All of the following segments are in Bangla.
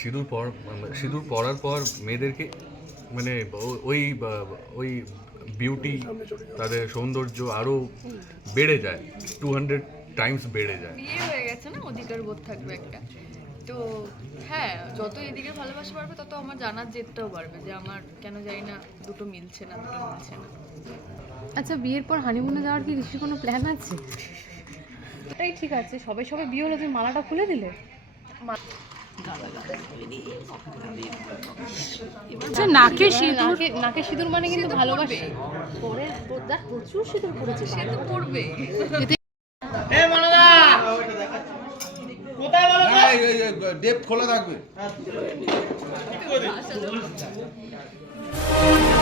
সিঁদুর পর মানে সিঁদুর পরার পর মেয়েদেরকে মানে ওই ওই বিউটি তাদের সৌন্দর্য আরও বেড়ে যায়। টু হান্ড্রেড টাইমস বেড়ে যায়। বিয়ে হয়ে গেছে না? অধিকার বোধ থাকবে একটা। তো হ্যাঁ যত এদিকে ভালোবাসা বাড়বে তত আমার জানার জেদটাও বাড়বে যে আমার কেন জানি না দুটো মিলছে না দুটো মিলছে না। আচ্ছা বিয়ের পর হানিমুনে যাওয়ার কি ঋষির কোনো প্ল্যান আছে? ওটাই ঠিক আছে। সবে সবে বিয়ে হলো তুমি মালাটা খুলে দিলে? আচ্ছা নাকে সিঁদুর নাকে নাকে সিঁদুর মানে কিন্তু ভালোবাসে। পরে দেখ প্রচুর সিঁদুর পড়েছে সে তো করবেই ডেপ খোলা থাকবে।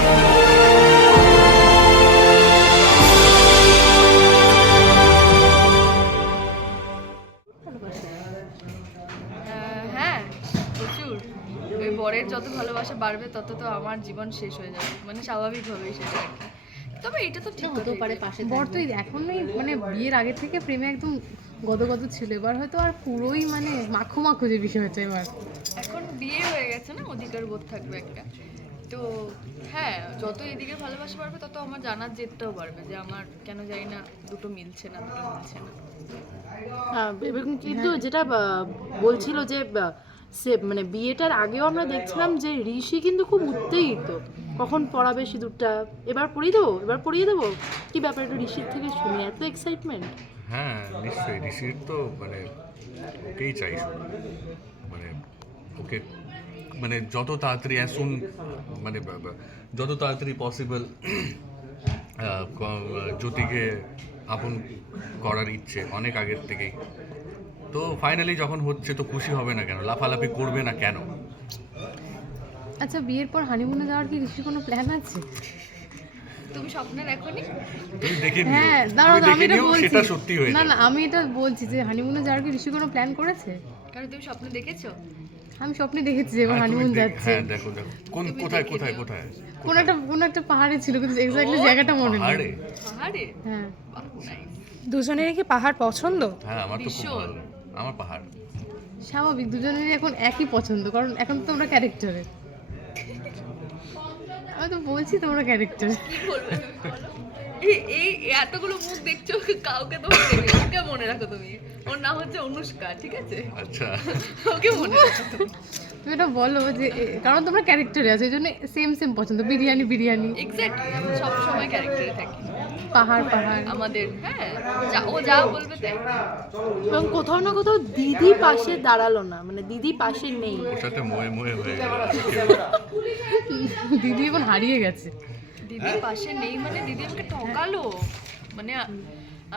আহ, যত ভালোবাসা বাড়বে তত তো আমার জীবন শেষ হয়ে যাবে। মানে স্বাভাবিকভাবেই শেষ আর কি। তবে এটা তো ঠিক হতেও পারে পাশে বর তো এখনই মানে বিয়ের আগে থেকে প্রেমে একদম গদগদ ছিল। এবার হয়তো আর পুরোই মানে মাখো মাখো যে বিষয় হচ্ছে এবার। এখন বিয়ে হয়ে গেছে না অধিকার বোধ থাকবে একটা। তো হ্যাঁ যত এদিকে ভালোবাসা বাড়বে তত আমার জানার জেদটাও বাড়বে যে আমার কেন জানি না দুটো মিলছে না দুটো মিলছে না। হ্যাঁ, কিন্তু যেটা আহ, বলছিল যে সে মানে বিয়েটার আগেও আমরা দেখছিলাম যে ঋষি কিন্তু খুব উত্তেজিত। কখন পড়াবে সিঁদুরটা? এবার পরিয়ে দেবো, এবার পরিয়ে দেবো? কি ব্যাপার একটু ঋষির থেকে শুনি এত এক্সাইটমেন্ট হ্যাঁ নিশ্চয়ই। ঋষির তো মানে ওকেই চাই মানে ওকে মানে যত তাড়াতাড়ি অ্যাসুন মানে যত তাড়াতাড়ি পসিবল জ্যোতিকে আপন করার ইচ্ছে অনেক আগের থেকেই। তো ফাইনালি যখন হচ্ছে তো খুশি হবে না কেন? লাফালাফি করবে না কেন? আচ্ছা বিয়ের পর হানিমুনে যাওয়ার কি ঋষির কোনো প্ল্যান আছে? তুমি স্বপ্নে দেখোনি? তুমি দেখে নিও। হ্যাঁ দাঁড়াও আমি এটা বলছি। সেটা সত্যি হয়ে না না আমি এটা বলছি যে হানিমুনে যাওয়ার কি ঋষি কোনো প্ল্যান করেছে? কারণ তুমি স্বপ্নে দেখেছ? আমি স্বপ্নে দেখেছি যে এবার হ্যাঁ, হানিমুন দেখ- যাচ্ছে। হ্যাঁ দেখো দেখো। কোন কোথায় কোথায় কোথায়? কোন একটা কোন একটা পাহাড়ে ছিল কিন্তু এক্স্যাক্টলি জায়গাটা মনে নেই। পাহাড়ে? পাহাড়ে? হ্যাঁ। দুজনেরই কি পাহাড় পছন্দ? হ্যাঁ আমার তো খুব। ভালো আমার পাহাড়। স্বাভাবিক দুজনেরই এখন একই পছন্দ কারণ এখন তো তোমরা ক্যারেক্টারে আমি তো বলছি তোমরা ক্যারেক্টার। কি বলবে? এই- এই এতগুলো মুখ দেখছ কাউকে তো ওকে মনে রাখো তুমি। ওর নাম হচ্ছে অনুষ্কা ঠিক আছে? আচ্ছা। ওকে মনে রাখো তুমি। এটা বলো যে কারণ তোমরা ক্যারেক্টারে আছো এই জন্য সেম সেম পছন্দ। বিরিয়ানি বিরিয়ানি। এক্স্যাক্টলি সব সময় ক্যারেক্টারে থাকি। পাহাড় পাহাড়। আমাদের হ্যাঁ ও যা বলবে তাই। এবং কোথাও না কোথাও দিদি পাশে দাঁড়াল না মানে দিদি পাশে নেই। ওর সাথে ময়ে ময়ে হয়ে গেল। দিদি এখন হারিয়ে গেছে। দিদির পাশে নেই মানে দিদি আমাকে ঠকালো। মানে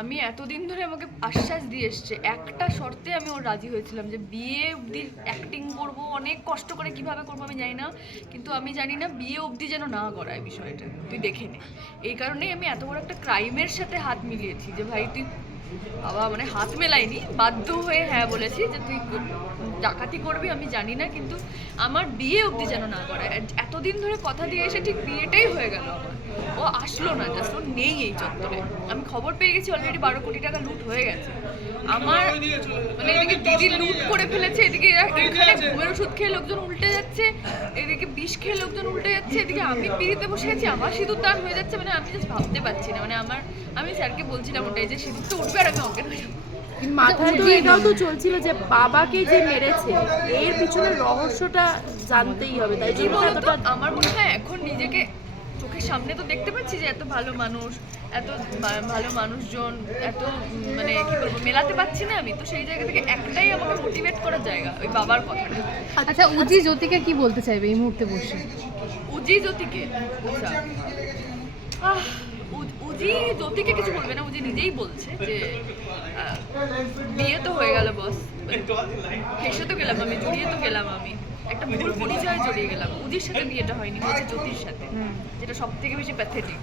আমি এতদিন ধরে আমাকে আশ্বাস দিয়ে এসছে। একটা শর্তে আমি ওর রাজি হয়েছিলাম যে বিয়ে অবধি অ্যাক্টিং করব, অনেক কষ্ট করে কীভাবে করব আমি জানি না, কিন্তু আমি জানি না বিয়ে অবধি যেন না করায় বিষয়টা। তুই দেখে নে। এই কারণেই আমি এত বড় একটা ক্রাইমের সাথে হাত মিলিয়েছি যে ভাই তুই বাবা মানে হাত মেলাইনি বাধ্য হয়ে হ্যাঁ বলেছি যে তুই ডাকাতি করবি আমি জানি না, কিন্তু আমার বিয়ে অবধি যেন না করায় এতদিন ধরে কথা দিয়ে এসে ঠিক বিয়েটাই হয়ে গেল আমার। ও আসলো না জাস্ট ও নেই এই চত্বরে। আমি খবর পেয়ে গেছি অলরেডি বারো কোটি টাকা লুট হয়ে গেছে। আমার মানে এদিকে দিদি লুট করে ফেলেছে এদিকে এখানে ঘুমের ওষুধ খেয়ে লোকজন উল্টে যাচ্ছে এদিকে বিষ খেয়ে লোকজন উল্টে যাচ্ছে এদিকে আমি পিড়িতে বসে আছি আমার সিঁদুর দান হয়ে যাচ্ছে মানে আমি জাস্ট ভাবতে পারছি না মানে আমার আমি স্যারকে বলছিলাম ওটাই যে সিঁদুর তো উঠবে আর আমি অজ্ঞান হয়ে যাব। মাথায় তো এটাও তো চলছিল যে বাবাকে যে মেরেছে এর পিছনে রহস্যটা জানতেই হবে তাই কি জন্য বলতো? আমার মনে হয় এখন নিজেকে চোখের সামনে তো দেখতে পাচ্ছি যে এত ভালো মানুষ এত ভালো মানুষজন এত মানে কি বলব মেলাতে পারছি না আমি। তো সেই জায়গা থেকে একটাই আমাকে মোটিভেট করার জায়গা ওই বাবার কথাটা আচ্ছা উজি জ্যোতিকে কি বলতে চাইবে এই মুহূর্তে বসে? উজি জ্যোতিকে? আচ্ছা। আহ, উজি জ্যোতিকে কিছু বলবে না উজি নিজেই বলছে যে বিয়ে তো হয়ে গেল বস। হেসে তো গেলাম আমি জড়িয়ে তো গেলাম আমি। একটা ভুল পরিচয় জড়িয়ে গেলাম। উজির সাথে বিয়েটা হয়নি হয়েছে জ্যোতির সাথে। যেটা সব থেকে বেশি প্যাথেটিক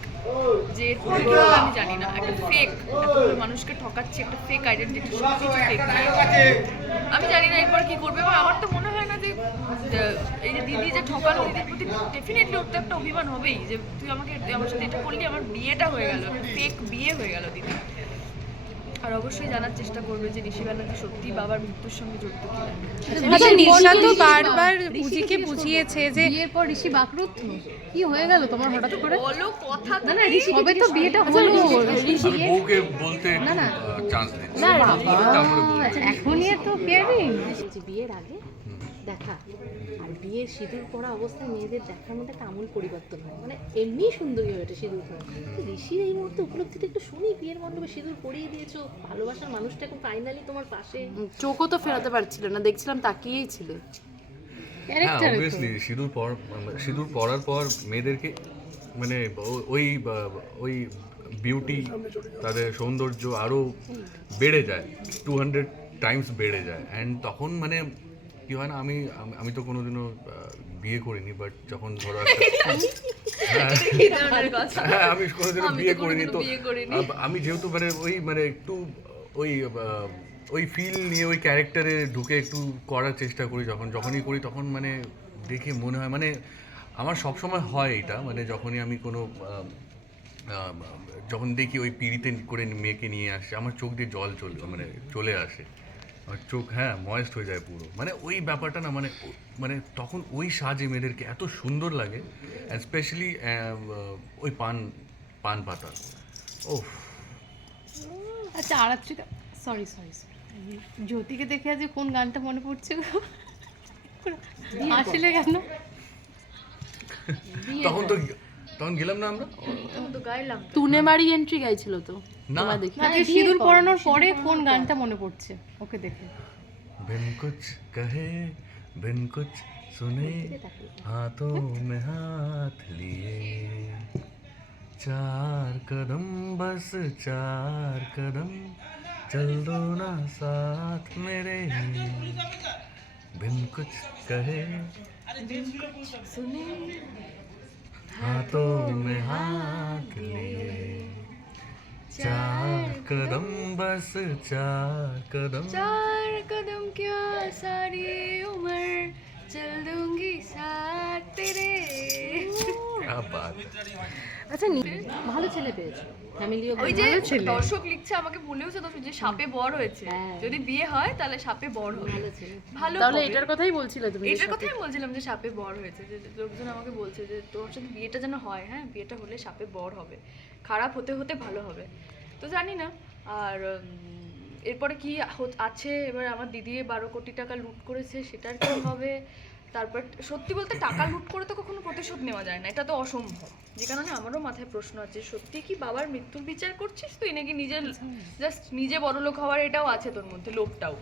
যে এরপরে কি হবে আমি জানি না একটা ফেক এতগুলো মানুষকে ঠকাচ্ছে একটা ফেক আইডেন্টিটি সব কিছু ফেক আমি জানি না এরপর কি করবে এবং আমার তো মনে হয় না যে এই যে দিদি যে ঠকালো দিদির প্রতি ডেফিনেটলি ওর তো একটা অভিমান হবেই যে তুই আমাকে তুই আমার সাথে এটা করলি আমার বিয়েটা হয়ে গেল ফেক বিয়ে হয়ে গেল দিদি আর অবশ্যই জানার চেষ্টা করবে যে ঋষি ব্যানার্জি সত্যি বাবার মৃত্যুর সঙ্গে জড়িত কিনা আচ্ছা নিশা তো বারবার ঋষিকে উজিকে বুঝিয়েছে যে বিয়ের পর ঋষি বাকরুদ্ধ কি হয়ে গেল তোমার হঠাৎ করে বলো কথা না না ঋষি কবে তো বিয়েটা হলো বলতে না, না। চান্স দিচ্ছি না আচ্ছা এখনই কেয়ারিং বিয়ের আগে দেখা বিয়ের সিঁদুর পরা অবস্থায় মেয়েদের দেখার মধ্যে একটা আমূল পরিবর্তন হয়। মানে এমনি সুন্দরী হয়ে ওঠে সিঁদুর পরা। তো ঋষির এই মুহূর্তে উপলব্ধিটা একটু শুনি বিয়ের মণ্ডপে সিঁদুর পরিয়ে দিয়েছ। ভালোবাসার মানুষটা এখন ফাইনালি তোমার পাশে। চোখও তো ফেরাতে পারছিল না দেখছিলাম তাকিয়েই ছিল। হ্যাঁ অবভিয়াসলি সিঁদুর পর সিঁদুর পরার পর মেয়েদেরকে মানে ওই ওই বিউটি তাদের সৌন্দর্য আরও বেড়ে যায়। টু হান্ড্রেড টাইমস বেড়ে যায়। অ্যান্ড তখন মানে কি হয় না আমি আমি- তো কোনোদিনও বিয়ে করিনি বাট যখন ধরো হ্যাঁ। হ্যাঁ আমি কোনোদিনও বিয়ে করিনি তো। আমি যেহেতু মানে ওই মানে একটু ওই ওই ফিল নিয়ে ওই ক্যারেক্টারে ঢুকে একটু করার চেষ্টা করি যখন যখনই করি তখন মানে দেখে মনে হয় মানে আমার সবসময় হয় এটা মানে যখনই আমি কোনো যখন দেখি ওই পিড়িতে করে মেয়েকে নিয়ে আসে আমার চোখ দিয়ে জল চলে মানে চলে আসে। আমার চোখ হ্যাঁ ময়েস্ট হয়ে যায় পুরো। মানে ওই ব্যাপারটা না মানে মানে তখন ওই সাজে মেয়েদেরকে এত সুন্দর লাগে স্পেশালি ওই পান পান পাতা। ও আচ্ছা আরাত্রিকা সরি সরি সরি জ্যোতিকে দেখে আজ কোন গানটা মনে পড়ছে আসলে কেন? তখন তো তখন গেলাম না আমরা? আমি তো গাইলাম তুনে মারি এন্ট্রি গাইছিল তো। না তোমায় দেখি না যে সিঁদুর পরানোর পরে কোন গানটা মনে পড়ছে ওকে দেখে बिन कुछ कहे बिन कुछ सुने हाथों में हाथ लिए चार कदम बस चार कदम चल दो ना साथ मेरे बिन कुछ कहे শুনে हाथों में हाथ लिए चार कदम बस चार कदम। चार कदम क्या सारी उम्र? আচ্ছা নি- ভালো ছেলে পেয়েছ। ফ্যামিলিও ওই যে দর্শক লিখছে আমাকে বলেওছে দর্শক যে সাপে বর হয়েছে। হ্যাঁ। যদি বিয়ে হয় তাহলে সাপে বর হবে। ভালো তাহলে এটার কথাই বলছিলে তুমি এটার কথাই বলছিলাম যে সাপে বর হয়েছে যে লোকজন আমাকে বলছে যে তোর সাথে বিয়েটা যেন হয় হ্যাঁ বিয়েটা হলে সাপে বর হবে। খারাপ হতে হতে ভালো হবে। তো জানি না। আর এরপরে কি আছে? এবার আমার দিদি বারো কোটি টাকা লুট করেছে সেটার কি হবে? তারপর সত্যি বলতে টাকা লুট করে তো কখনো প্রতিশোধ নেওয়া যায় না এটা তো অসম্ভব। যে কারণে আমারও মাথায় প্রশ্ন আছে সত্যি কি বাবার মৃত্যুর বিচার করছিস তুই নাকি নিজের জাস্ট নিজে বড়লোক হওয়ার এটাও আছে তোর মধ্যে লোভটাও?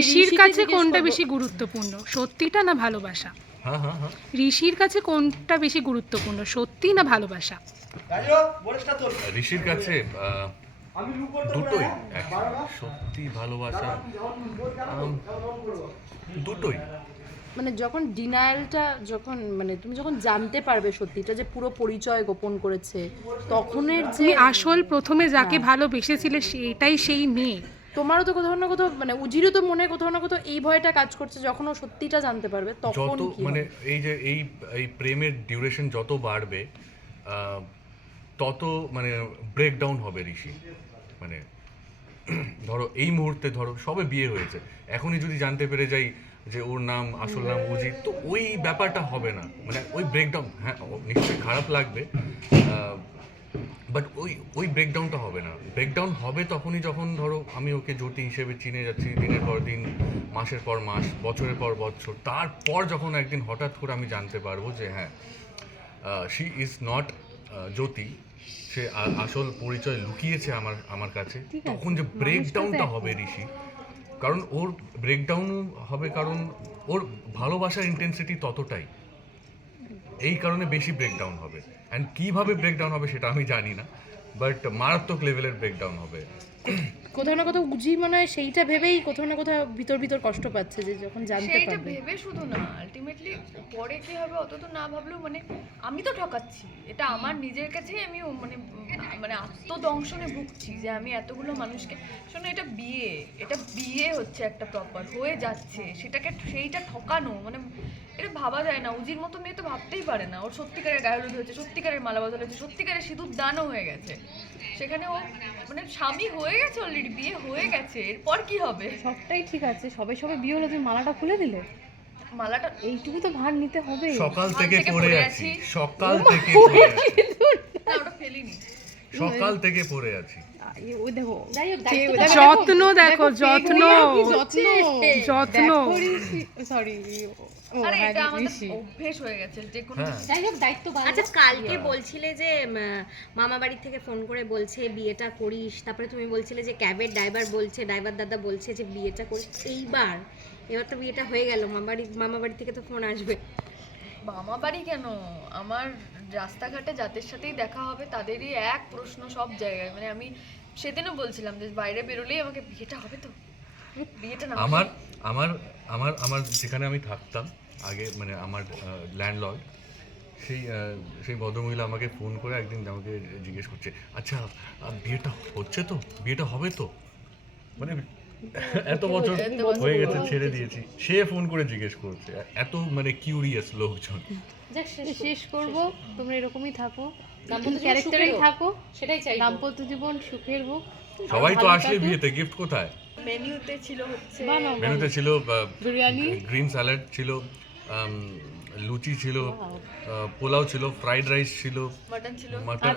ঋষির কাছে কোনটা বেশি গুরুত্বপূর্ণ সত্যিটা না ভালোবাসা? হ্যাঁ, হ্যাঁ, হ্যাঁ। ঋষির কাছে কোনটা বেশি গুরুত্বপূর্ণ সত্যি না ভালোবাসা? ঋষির কাছে দুটোই সত্যি ভালোবাসা দুটোই। মানে যখন ডিনায়ালটা যখন মানে তুমি যখন জানতে পারবে সত্যিটা যে পুরো পরিচয় গোপন করেছে তখনের যে আসল প্রথমে যাকে ভালোবেসেছিলে সেটাই সেই মেয়ে। তোমারও তো কোথাও না কোথাও মানে উজিরও তো মনে কোথাও না কোথাও এই ভয়টা কাজ করছে যখন ও সত্যিটা জানতে পারবে তখন কি মানে এই যে এই এই প্রেমের ডিউরেশন যত বাড়বে আহ, তত মানে ব্রেকডাউন হবে ঋষি। মানে ধরো এই মুহূর্তে ধরো সবে বিয়ে হয়েছে। এখনই যদি জানতে পেরে যাই যে ওর নাম আসল নাম উজিত তো ওই ব্যাপারটা হবে না। মানে ওই ব্রেকডাউন হ্যাঁ নিশ্চয়ই খারাপ লাগবে বাট ওই ওই ব্রেকডাউনটা হবে না। ব্রেকডাউন হবে তখনই যখন ধরো আমি ওকে জ্যোতি হিসেবে চিনে যাচ্ছি দিনের পর দিন মাসের পর মাস বছরের পর বছর তারপর যখন একদিন হঠাৎ করে আমি জানতে পারব যে হ্যাঁ শি ইজ নট জ্যোতি সে আসল পরিচয় লুকিয়েছে আমার আমার কাছে তখন যে ব্রেকডাউনটা হবে ঋষি কারণ ওর ব্রেকডাউন হবে কারণ ওর ভালোবাসার ইন্টেন্সিটি ততটাই। এই কারণে বেশি ব্রেকডাউন হবে। অ্যান্ড কীভাবে ব্রেকডাউন হবে সেটা আমি জানি না বাট মারাত্মক লেভেলের ব্রেকডাউন হবে। কোথাও না কোথাও বুঝি মনে হয় সেইটা ভেবেই কোথাও না কোথাও ভিতর ভিতর কষ্ট পাচ্ছে যে যখন জানতে সেইটা পারবে। ভেবে শুধু না আলটিমেটলি পরে কি হবে অত তো না ভাবলেও মানে আমি তো ঠকাচ্ছি। এটা আমার নিজের কাছেই আমি মানে মানে আত্মদংশনে ভুগছি যে আমি এতগুলো মানুষকে শোনো এটা বিয়ে এটা বিয়ে হচ্ছে একটা প্রপার হয়ে যাচ্ছে সেটাকে সেইটা ঠকানো মানে এটা ভাবা যায় না। উজির মতো মেয়ে তো ভাবতেই পারে না। ওর সত্যিকারের গায়ে হলুদ হয়েছে সত্যিকারের মালা বদল হয়েছে সত্যিকারের সিঁদুর দানও হয়ে গেছে। সেখানে ও মানে স্বামী হয়ে গেছে অলরেডি বিয়ে হয়ে গেছে। এরপর কি হবে? সবটাই ঠিক আছে। সবে সবে বিয়ে হলো তুমি মালাটা খুলে দিলে? মালাটা এইটুকু তো ভার নিতে হবে। সকাল থেকে পড়ে আছি। সকাল থেকে পড়ে আছি। না ওটা ফেলিনি। সকাল থেকে পড়ে আছি। দেখো। যাই হোক যত্ন দেখো যত্ন। যত্ন? যত্ন। সরি ও আরে হ্যাঁ এটা আমাদের অভ্যেস হয়ে গেছে যে কোনো হ্যাঁ। যাই হোক দায়িত্ব আচ্ছা কালকে বলছিলে যে মামা বাড়ি থেকে ফোন করে বলছে বিয়েটা করিস। তারপরে তুমি বলছিলে যে ক্যাবের ড্রাইভার বলছে ড্রাইভার দাদা বলছে যে বিয়েটা করিস। এইবার এবার তো বিয়েটা হয়ে গেল। মামা বাড়ি মামা বাড়ি থেকে তো ফোন আসবে। মামা বাড়ি কেন? আমার রাস্তাঘাটে যাদের সাথেই দেখা হবে তাদেরই এক প্রশ্ন সব জায়গায়। মানে আমি সেদিনও বলছিলাম যে বাইরে বেরোলেই আমাকে বিয়েটা হবে তো? বিয়েটা না আমার আমার আমার আমার যেখানে আমি থাকতাম আগে মানে আমার ল্যান্ডলর্ড সেই সেই ভদ্রমহিলা আমাকে ফোন করে একদিন আমাকে জিজ্ঞেস করছে আচ্ছা বিয়েটা হচ্ছে তো? বিয়েটা হবে তো? মানে এত বছর হয়ে গেছে ছেড়ে দিয়েছি। সে ফোন করে জিজ্ঞেস করছে এত মানে কিউরিয়াস লোকজন। যাক শেষ করি। করব। তোমরা এরকমই থাকো। দাম্পত্য ক্যারেক্টারেই থাকো। সেটাই চাই দাম্পত্য জীবন সুখের হোক। সবাই তো আসলে বিয়েতে গিফট কোথায়? মেনুতে ছিল হচ্ছে মেনুতে ছিল বিরিয়ানি। গ্রিন স্যালাড ছিল লুচি ছিল পোলাও ছিল ফ্রাইড রাইস ছিল মাটন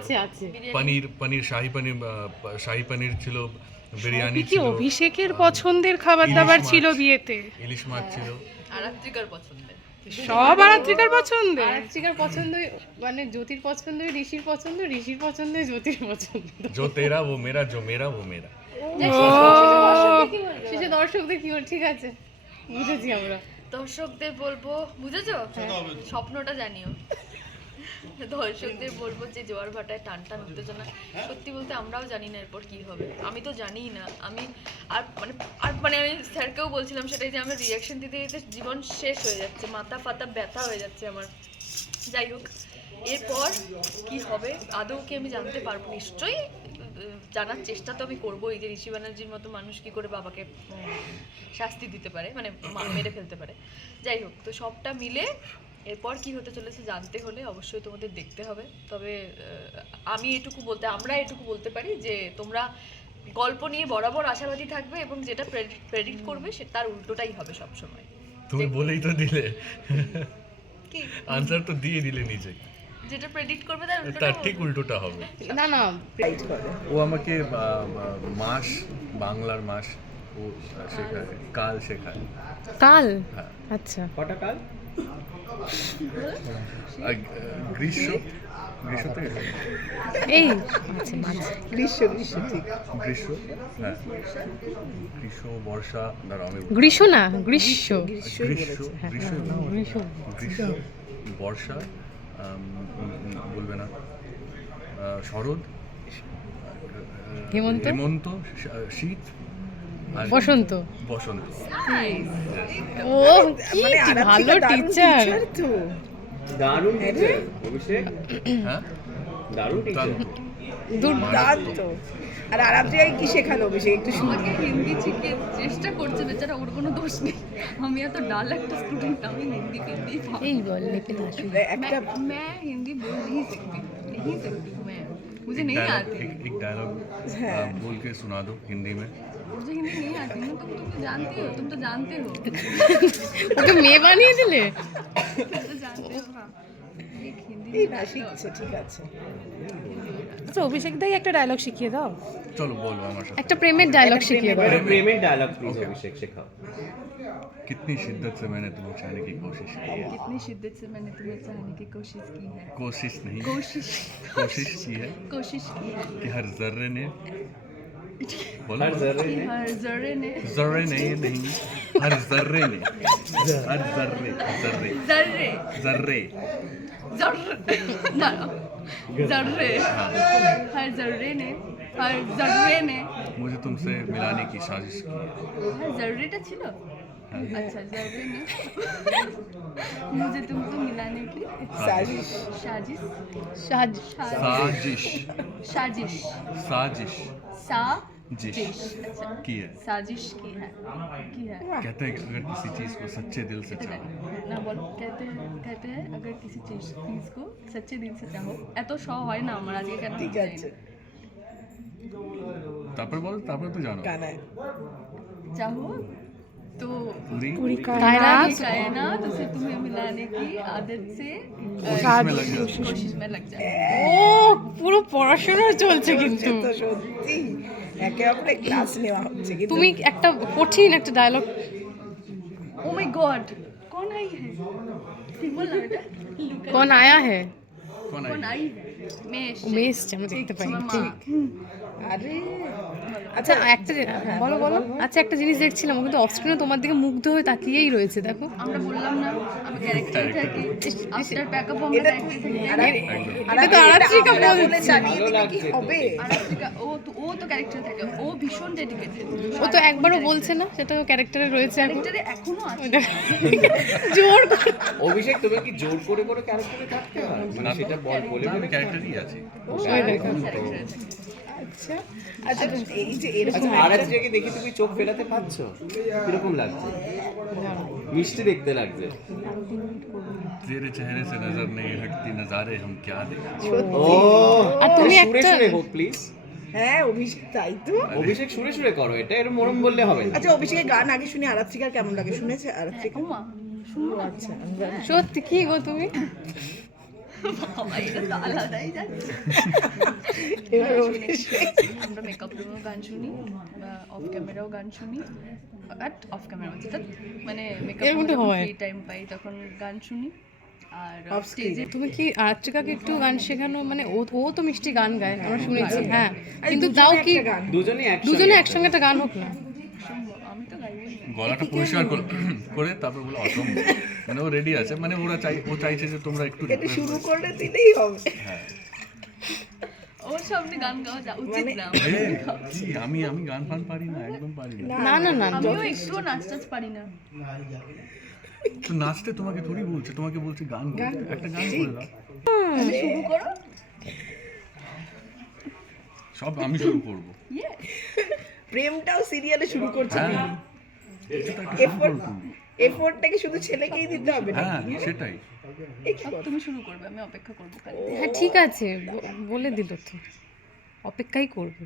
পনির পনির শাহি পনির শাহি পনির ছিল বিরিয়ানি ছিল। অভিষেকের পছন্দের খাবার দাবার ছিল বিয়েতে? ইলিশ মাছ হ্যাঁ। ছিল। আরাত্রিকার পছন্দের। সব আরাত্রিকার পছন্দ আরাত্রিকার পছন্দ মানে জ্যোতির পছন্দ ঋষির পছন্দ ঋষির পছন্দ জ্যোতির পছন্দ। জো তেরা ও মেরা জো মেরা ও মেরা। শেষে দর্শকদের কি ঠিক আছে বুঝেছি আমরা। দর্শকদের বলব বুঝেছ? স্বপ্নটা জানিও। দর্শকদের বলব যে জোয়ার ভাটায় টান টান উত্তেজনা। সত্যি বলতে আমরাও জানি না এরপর কি হবে। আমি তো জানিই না। আমি আর মানে আর মানে আমি স্যারকেও বলছিলাম সেটাই যে আমার রিয়াকশন দিতে দিতে জীবন শেষ হয়ে যাচ্ছে। মাথা ফাতা ব্যথা হয়ে যাচ্ছে আমার। যাই হোক এরপর কি হবে? আদৌ কি আমি জানতে পারব? নিশ্চয়ই জানার চেষ্টা তো আমি করব এই যে ঋষি ব্যানার্জির মতো মানুষ কি করে বাবাকে শাস্তি দিতে পারে মানে মেরে ফেলতে পারে। যাই হোক তো সবটা মিলে এরপর কি হতে চলেছে জানতে হলে অবশ্যই তোমাদের দেখতে হবে। তবে আমি এটুকু বলতে আমরা এটুকু বলতে পারি যে তোমরা গল্প নিয়ে বরাবর আশাবাদী থাকবে এবং যেটা প্রেডিক্ট করবে সে তার উল্টোটাই হবে সবসময়। তুমি বলেই তো দিলে। কি? আনসার তো দিয়ে দিলে নিজে যেটা প্রেডিক্ট করবে তার উল্টোটা তার ঠিক উল্টোটা হবে। না না। ও আমাকে মাস বাংলার মাস ও শেখায়। কাল। শেখায়। কাল? হ্যাঁ। আচ্ছা। আর, আহ, গ্রীষ্ম? গ্রীষ্ম থেকে এই আচ্ছা মাঝে গ্রীষ্ম হ্যাঁ। গ্রীষ্ম বর্ষা দাঁড়াও আমি গ্রীষ্ম না গ্রীষ্ম। গ্রীষ্ম গ্রীষ্ম গ্রীষ্ম। গ্রীষ্ম। বর্ষা বলবে না। শরৎ হেমন্ত? হেমন্ত শীত আর বসন্ত। বসন্ত। ও কি ভালো টিচার দারুণ টিচার অভিষেক। হ্যাঁ? দারুণ টিচার দুর্দান্ত। আর আরামপ্রিয়ায় কি শেখানো বেশি একটু শুনি। হিন্দি শিখে চেষ্টা করছে বেচারা ওর কোনো দোষ নেই। আমি এত ডাল একটা স্টুডেন্ট আমি হিন্দি হিন্দি এই বল লেকিন একটা मैं हिंदी बोल नहीं सकती नहीं सकती मैं मुझे नहीं आती एक डायलॉग बोल के सुना दो हिंदी में मुझे हिंदी नहीं आती ना तुम तुम तो जानती हो तुम तो जानते हो तुम মেয়ে বানিয়ে দিলে? तुम तो जानते हो हाँ एक हिंदी এই না আচ্ছা, শিখছে ঠিক আছে। আচ্ছা অভিষেক দাই একটা ডায়লগ শিখিয়ে দাও चलो बोलो हमारे साथ একটা প্রেমের ডায়লগ শিখিয়ে দাও একটা প্রেমের ডায়লগ প্লিজ অভিষেক শেখাও कितनी शिद्दत से मैंने तुम्हें चाहने की कोशिश की है कितनी शिद्दत से मैंने तुम्हें चाहने की कोशिश की है कोशिश नहीं कोशिश कोशिश की है कोशिश की है कि हर जर्रे ने बोलो हर जर्रे ने हर जर्रे ने जर्रे नहीं नहीं हर जर्रे ने हर जर्रे जर्रे जर्रे जर्रे जरूर जरूरे हर जरूरे ने हर जरूरे ने मुझे तुमसे मिलाने की साजिश की हर जरूरे तो छिलो अच्छा जरूरे ने मुझे तुमको मिलाने की साजिश साजिश साजिश साजिश साजिश साजिश सा अच्छा की है साजिश की है की है कहते हैं कि अगर किसी चीज को सच्चे दिल से चाहो না বল कहते हैं कहते हैं अगर किसी चीज चीज को सच्चे दिल से चाहो এত স হয় না আমার আজকে কেন ঠিক জানি আছে না। তারপর বলো তারপর তো জানো কানায় चाहो तो पूरी पूरी कायनात कायनात कायनात उसे तुम्हें मिलाने की आदत से अ, कोशिश में लग जाओ कोशिश में लग जाए ও পুরো পড়াশোনা চলছে কিন্তু তো সত্যি একে অপরে ক্লাস নেওয়া হচ্ছে কিন্তু তুমি একটা কঠিন একটা ডায়লগ ও মাই গড কোন আই হ্যায়? ঠিক বললাম এটা? কোন আয়া হ্যায়? কোন আই হ্যায়? মেষ মেষ আমরা দেখতে পাই ঠিক। আরে আচ্ছা একটা বলো বলো আচ্ছা একটা জিনিস দেখছিলাম ও কিন্তু অফস্ক্রিনে তোমার দিকে মুগ্ধ হয়ে তাকিয়েই রয়েছে দেখো। আমরা বললাম না আমি ক্যারেক্টার থাকি আফটার প্যাকআপ আমরা এটা থাকি এটা তো আরাত্রিকা বলে জানিয়ে দিলে কি হবে? আরাত্রিকা ও তো ও তো ক্যারেক্টার থাকে। ও ভীষণ ডেডিকেটেড ও তো একবারও বলছে না সেটা ক্যারেক্টারে রয়েছে এখন। ক্যারেক্টারে এখনও আছে। জোর অভিষেক তুমি কি জোর করে করে ক্যারেক্টারে থাকতে হয়? মানে সেটা বল বলে ক্যারেক্টারই আছি। আচ্ছা আচ্ছা এই যে এরকম আচ্ছা আর আজকে দেখি তুমি চোখ ফেরাতে পারছো কিরকম লাগছে মিষ্টি দেখতে লাগছে तेरे चेहरे से नजर नहीं हटती नजारे हम क्या देखें ও আর তুমি সুরে একটা- সুরে হোক প্লিজ হ্যাঁ অভিষেক তাই তো অভিষেক সুরে সুরে করো এটা এরকম মরম বললে হবে না আচ্ছা অভিষেকের গান আগে শুনে আরাত্রিকার কেমন লাগে শুনেছে আরাত্রিকা ওমা ও আচ্ছা আমি জানি। সত্যি কি গো তুমি বাবা এটা তো আমরা মেকআপ রুমেও গান শুনি বা অফ ক্যামেরাও গান শুনি অ্যাট অফ ক্যামেরা মানে মেকআপ হয়। ফ্রি টাইম পাই তখন গান শুনি আর তুমি কি আর্চিকাকে একটু গান শেখানো মানে ও ও তো মিষ্টি গান গায় আমরা শুনেছি হ্যাঁ কিন্তু তাও কি দুজনে একসঙ্গে একটা গান হোক না গলাটা পরিষ্কার করে- তারপর বলে অসম্ভব। মানে ও রেডি আছে। মানে ওরা চাই ও চাইছে যে তোমরা একটু এটা শুরু করো। করে দিলেই হবে। ওর সামনে গান গাওয়া যা উচিত মানে- না। আমি আমি গান ফান পারি না একদম পারি না। না না না আমিও নাচ টাচ পারি না। তো নাচতে তোমাকে থোড়ি বলছে তোমাকে বলছে গান করতে একটা গান করে দাও। শুরু করো। সব আমি শুরু করব। প্রেমটাও সিরিয়ালে শুরু করছে হ্যাঁ তুমি এফোর্টটাকে শুধু ছেলেকেই দিতে হবে হ্যাঁ সেটাই। তুমি শুরু করবে আমি অপেক্ষা করব হ্যাঁ ঠিক আছে বলে দিল তো। অপেক্ষাই করবে।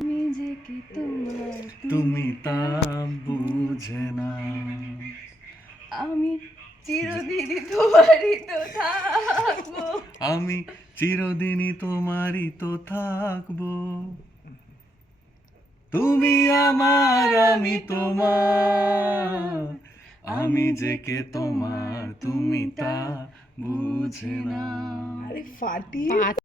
নিজেকে তোমার তুমি তা বুঝে না। আমি চিরদিনই তোমারই তো থাকব। আমি চিরদিনই তোমারই তো থাকব। তুমি আমার আমি তোমার। আমি যে কে তোমার তুমি তা বুঝে না আরে